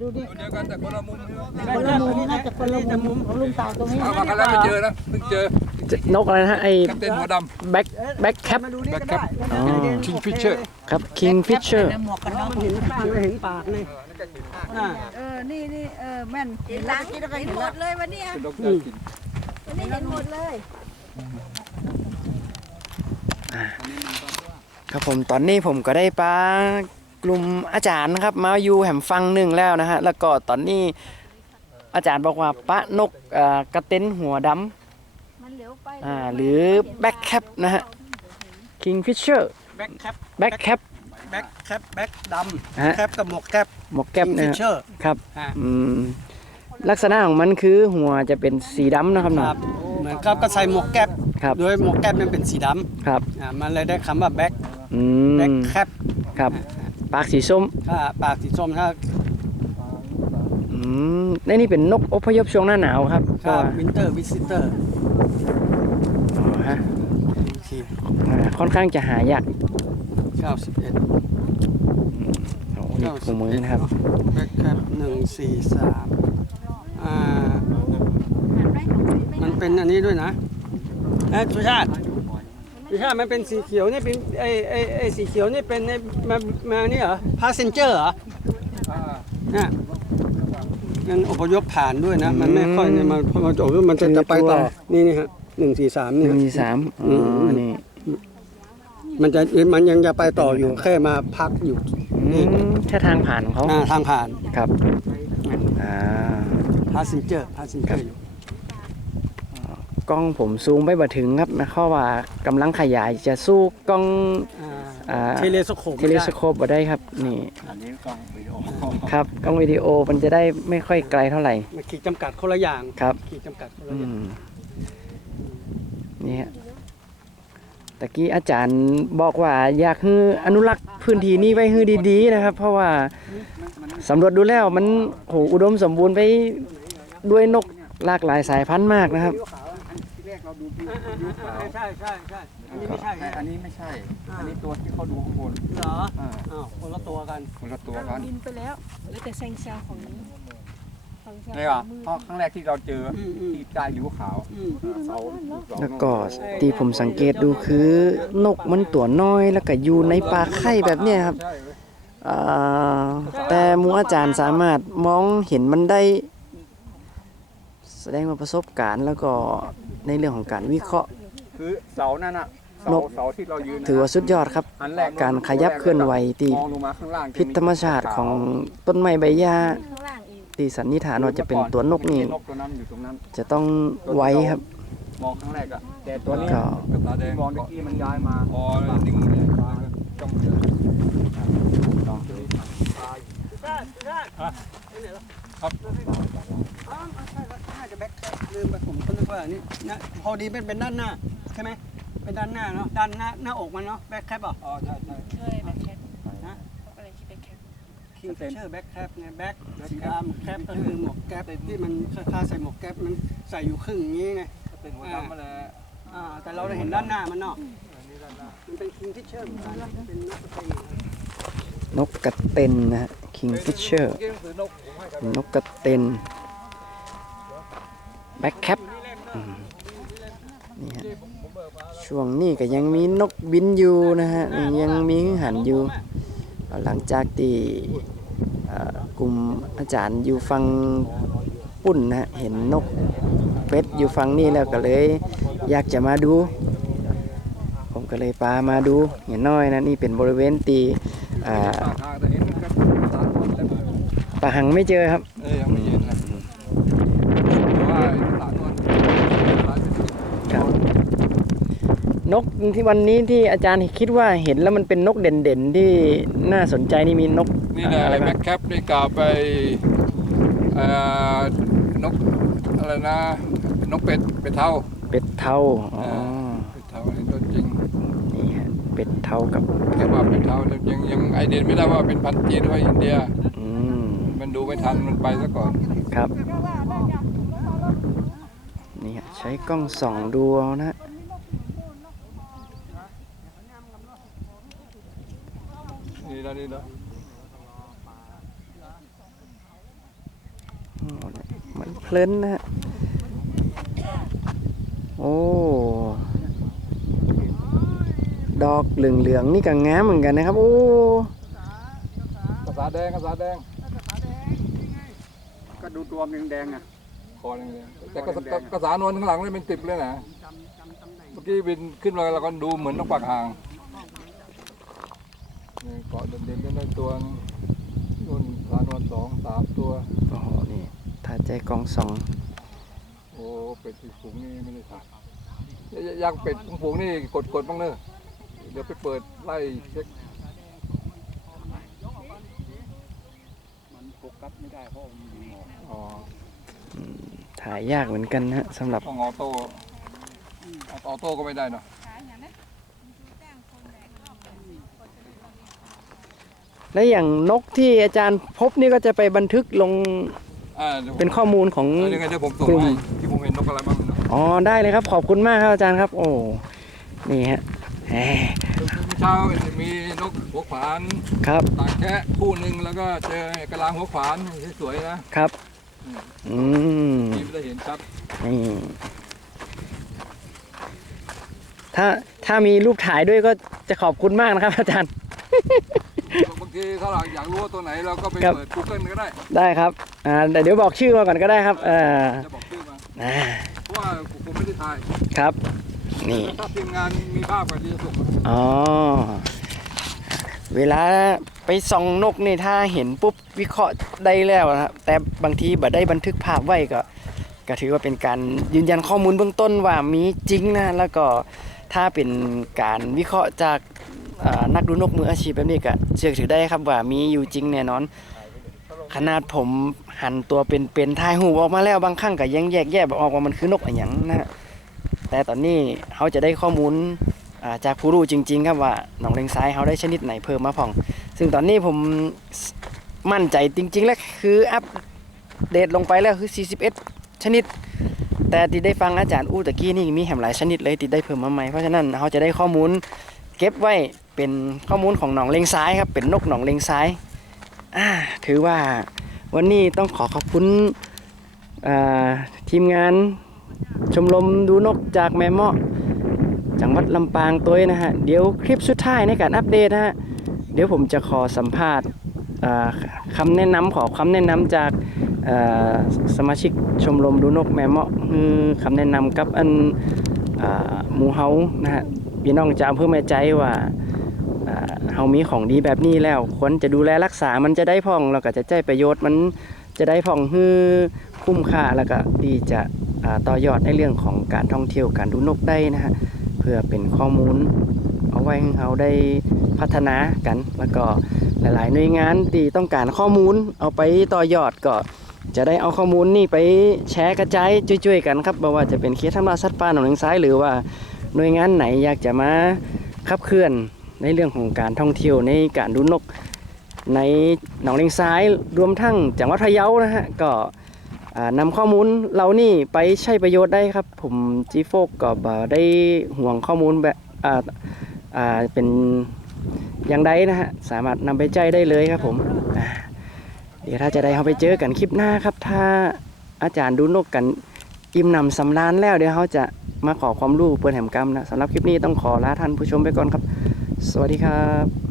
ดูดิตัวเดียวกันแต่คนละมุมเนี่ยคนละมุมน่าจะคนละมุมของลุงตาตรงนี้เอามาครั้งแรกไม่เจอนะเพิ่งเจอนกอะไรนะฮะไอ้แคปเต็นหัวดแบ็คแบ็คแคปมาดูนี่แบ็คก็แคปได้อ๋อคิงฟิชเชอร์ครับคิงฟิชเชอร์หมวกกันน็อกมันเห็นข้างเลยเห็นปากเลยอ่าเออนี่นี่เออแม่นเห็นล้างเห็นหมดเลยวันเนี้ยเป็นนกได้กินวันนี้เห็นหมดเลยครับผมตอนนี้ผมก็ได้ปลา กลุ่มอาจารย์นะครับ มาอยู่แหมฟังหนึ่งแล้วนะฮะแล้วก็ตอนนี้อาจารย์บอกว่าปะนกเอ่อกระเต็นหัวดมันเหลียวไปำอ่าหรือแบ็คแคปนะฮะคิงฟิชเชอร์แบ็คแคปแบ็คแคปแบ็คแคปแบ็คดฮะำแคปกับหมวกแคปหมวกแก๊ปฟินะชฮะเชอร์ครับฮะอืมลักษณะของมันคือหัวจะเป็นสีดำนะครับคเนาะรับเหมือนกับก็ใส่หมวกแคปครับโดยหมวกแคปมันเป็นสีดครับำอ่ามันเลยได้คำว่าแบ็คอืมแบ็คแคปครับ ปากสีส้มถ้าปากสีส้มถ้าอืมในนี่เป็นนกอพยพช่วงหน้าหนาวครับถ้าก็วินเตอร์วิสิเตอร์อ๋อฮะอ่าค่อนข้างจะหายากเก้าสิบเอ็ดโอ้นี่คู่มือนะครับแบ็คแคปหนึ่งสี่สามอ่ามันเป็นอันนี้ด้วยนะเอ้ยสุชาติ สุชาติมันเป็นสีเขียวนี่เป็นไอไอไอสีเขียวนี่เป็นไอมามานี่เหรอพาเซนเจอร์เหรออ่าเนี่ยมันอพยพผ่านด้วยนะ มันไม่ค่อยเนี่ยมันพอมาจบแล้วมันจะจะไปต่อ นี่นี่ฮะหนึ่งสี่สามหนี่นึ่งฮะมีสามอ๋อือมนี่มันจะมันยังจะไปต่ออยู่แค่มาพักอยู่อืมแค่ทางผ่านของเขาหน้าทางผ่านครับอ่า พาเซนเจอร์พาเซนเจอร์อยู่ กล้องผมซูมไปบ่ถึงครับนะข้อว่ากำลังขยายจะสู้กล้องอ่าเทเลสโคปเทเลสโคปบ่ได้ครับนี่อันนี้กล้องวิดีโอครับกล้องวิดีโอมันจะได้ไม่ค่อยไกลเท่าไหร่มันขีดจำกัดคนละอย่างครับขีดจำกัดคนละอือย่างมนี่ฮะตะกี้อาจารย์บอกว่าอยากให้อนุรักษ์พื้นที่นี้ไว้ให้ดีๆนะครับ เพราะว่าสำรวจดูแล้วมันโหอุดมสมบูรณ์ไปด้วยนกหลากหลายสายพันธุ์มากนะครับ ที่แรกเราดูผิวใช่ใช่ใช่อันนี้ไม่ใช่แต่อันนี้ไม่ใช่ อันนี้ตัวที่เขาดูข้างบนเหรออ่าอ้าวคนละตัวกันคนละตัวกันบินไปแล้วเหลือแต่แซงเซลของนี้ฝั่งเซลนี่อะเพราะครั้งแรกที่เราเจออืมอืมที่ใต้ริ้วขาวอืมเสาเสาแล้วก็ที่ผมสังเกตดูคือนกมันตัวน้อยแล้วก็อยู่ในป่าไข่แบบเนี้ยครับใช่อ่าแต่หมูอาจารย์สามารถมองเห็นมันได้ แสดงว่าประสบการณ์แล้วก็ในเรื่องของการวิเคราะห์ คือเสานั่นน่ะเสานก เสาที่เรายืนน่ะถือว่าสุดยอดครับ อันแรกการขยับเคลื่อนไหวที่มองลงมาข้างล่างจะพิษธรรมชาติของต้นไม้ใบหญ้าข้างล่างอีกที่สันนิษฐานว่าจะเป็นตัวนกนี่นกตัวนั้นอยู่ตรงนั้น จะต้องไว้ครับ มองครั้งแรกอะแต่ตัวนี้ก็ตาแดงมองตะกี้มันย้ายมาอ๋อนิ่งจ้องเจอจ้องเจอ ครับอ๋อใช่แล้วน่าจะแบ็คแคลืมไปผมก็นึกว่าอันนี้นะพอดีเป็นเป็นด้านหน้าใช่ไหมเป็นด้านหน้าเนาะด้านหน้าหน้าอกมันเนาะแบ็คแคปอะอ๋อใช่ใช่เคยแบ็คแคทนะเขาก็เลยคิดแบ็คแคทคิงฟิชเชอร์แบ็คแคปไงแบ็คสีดำแคปก็คือหมวกแก๊ปที่มันคล้าใส่หมวกแก๊ปมันใส่อยู่ครึ่งอย่างนี้ไงเป็นหัวดำมาแล้วอ่าแต่เราได้เห็นด้านหน้ามันเนาะมันเป็นคิงฟิชเชอร์เป็นนกกระเตงนกกระเตนนะฮะ Kingfisher เมื่อรับนกกระเต็นแบ็คแคปนี่ฮะช่วงนี้ก็ยังมีนกบินอยู่นะฮะ ยังมีหันอยู่ หลังจากที่กลุ่มอาจารย์อยู่ฟังปุ่นนะฮะ เห็นนกเป็ดอยู่ฟังนี่แล้วก็เลยอยากจะมาดู ผมก็เลยพามาดูเห็นน้อยนะ นี่เป็นบริเวณตีอ่า ปะหังไม่เจอครับเอ้ยยังไม่เห็นนะแต่ว่าตาโนวลตาสิบครับ นกที่วันนี้ที่อาจารย์คิดว่าเห็นแล้วมันเป็นนกเด่นๆที่น่าสนใจนี่มีนกนี่แหละอะไรแบ็บ้างคแคปนี่กล่าวไปเอ่อนกอะไรนะ นกเป็ดเป็ดเท่าเป็ดเทาอ๋อเป็ดเท่านี่ตัวจริงนี่ฮะเป็ดเทากับแค่ว่าเป็ดเท่ายังยังไอเดียไม่ได้ว่าเป็นพันธุ์จีนหรือว่าอินเดีย อืันดูไม่ทันมันไปซะก่อน ครับ นี่ฮะใช้กล้องส่องดูเอานะนี่แล้วนี่แล้วเพลินนะฮะ โอ้ ดอกเหลืองๆนี่ก็งามเหมือนกันนะครับ โอ้ภาษาแดงภาษาแดง ดูตัวมันแดงๆอะ คอแดงๆแต่กระสกระสานวลข้างหลังนี่เป็นติบเลยนะเมื่อกี้บินขึ้นมาแล้วก็ดูเหมือนนกปากห่างนี่เกาะเด่นๆได้ตัวนึงนู่นสานวลสองสามตัว โอ้โหนี่ถ้าใจกองสองโอ้เป็ดอีกฝูงนี่ไม่ได้ถ่ายยยางเป็ดของฝูงนี่กดกดบ้างเนอะเดี๋ยวไปเปิดไล่เช็ค มันโฟ กัสไม่ได้เพราะมันมีหมอกอ๋อถ่ายยากเหมือนกันนะฮะสำหรับต้องออโต้ออโต้ก็ไม่ได้เนาะและอย่างนกที่อาจารย์พบนี่ก็จะไปบันทึกลงอ่าดี๋ยวผมเป็นข้อมูลของเออยังไงเดี๋ยวผมส่งกลุ่ม ให้ที่ผมเห็นนกอะไรบ้างเนาะอ๋อได้เลยครับขอบคุณมากครับอาจารย์ครับ โอ้นี่ฮะแหม เช้ามีนกหัวขวานครับตากแคะคู่หนึ่งแล้วก็เจอกระลางหัวขวานสวยๆนะครับ อืมที่ไม่ได้เห็นชัดนี่ถ้าถ้ามีรูปถ่ายด้วยก็จะขอบคุณมากนะครับ อาจารย์ บางทีถ้าเราอยากรู้ว่าตัวไหนเราก็ไปครับ เปิด Google ก็ได้ได้ครับอ่าแต่เดี๋ยวบอกชื่อมาก่อนก็ได้ครับเอ่าจะบอกชื่อมาอ่าเพราะว่าผมไม่ได้ถ่ายครับ นี่ถ้าทีมงานมีภาพก็จะส่งมาอ๋อ เวลาไปส่องนกนี่ถ้าเห็นปุ๊บวิเคราะห์ได้แล้วนะครับแต่บางทีบ่ได้บันทึกภาพไว้ก็ ก็ถือว่าเป็นการยืนยันข้อมูลเบื้องต้นว่ามีจริงนะแล้วก็ถ้าเป็นการวิเคราะห์จากอ่านักดูนกมืออาชีพแบบนี้ก็เชื่อถือได้ครับว่ามีอยู่จริงแน่นอน ขนาดผมหันตัวเป็นเป็นทายหูออกมาแล้วบางครั้งก็ยังแยกแยะบ่ออกว่ามันคือนกอะไรอย่างนะฮะ แต่ตอนนี้เขาจะได้ข้อมูลาจากผู้รู้จริง ๆ ครับว่าหนองเลงซ้ายเขาได้ชนิดไหนเพิ่มมาพ่อง ซึ่งตอนนี้ผมมั่นใจจริง ๆ แล้วคืออัปเดตลงไปแล้วคือ 41 ชนิด แต่ที่ได้ฟังอาจารย์อู้ตะกี้นี่มีแหมหลายชนิดเลยที่ได้เพิ่มมาใหม่เพราะฉะนั้นเขาจะได้ข้อมูลเก็บไว้เป็นข้อมูลของหนองเลงซ้ายครับเป็นนกหนองเลงซ้ายาถือว่าวันนี้ต้องขอขอบคุณทีมงาน ชมรมดูนกจากแม่เมาะจังหวัดลำปางตัวนะฮะ เดี๋ยวคลิปสุดท้ายในการอัปเดตนะฮะ เดี๋ยวผมจะขอสัมภาษณ์คำแนะนำขอคำแนะนำจากสมาชิกชมรมดูนกแม่เมาะคือคำแนะนำกับอันอ่าหมูเฮานะฮะพี่น้องจะอำเพื่อแม่ใจว่าเฮามีของดีแบบนี้แล้วควรจะดูแลรักษามันจะได้พ่องแล้วก็จะใจประโยชน์มันจะได้พ่องฮือคุ้มค่าแล้วก็ดีจะ ต่อยอดในเรื่องของการท่องเที่ยวการดูนกได้นะฮะเพื่อเป็นข้อมูล เอาไว้ให้เราได้พัฒนากัน แล้วก็หลายๆ หน่วยงานที่ต้องการข้อมูล เอาไปต่อยอดก็จะได้เอาข้อมูลนี่ไปแชร์กระจายช่วยๆกันครับบ่ว่าจะเป็นเขตธรรมชาติสัตว์ป่าหนองเลงซ้ายหรือว่าหน่วยงานไหนอยากจะมาขับเคลื่อนในเรื่องของการท่องเที่ยวในการดูนกในหนองเลงซ้ายรวมทั้งจังหวัดพะเยานะฮะก็ นำข้อมูลเหล่านี้ไปใช้ประโยชน์ได้ครับ ผมจีโฟกก็บ่ได้ห่วงข้อมูลแบบอ่าอ่าเป็นอย่างใดนะฮะสามารถนำไปใจได้เลยครับผมเดี๋ยวถ้าจะได้เขาไปเจอกันคลิปหน้าครับ ถ้าอาจารย์ดูนกกันอิ่มหนำสำราญแล้วเดี๋ยวเขาจะมาขอความรู้เปิดแหมกรรมนะสำหรับคลิปนี้ต้องขอลาท่านผู้ชมไปก่อนครับ สวัสดีครับ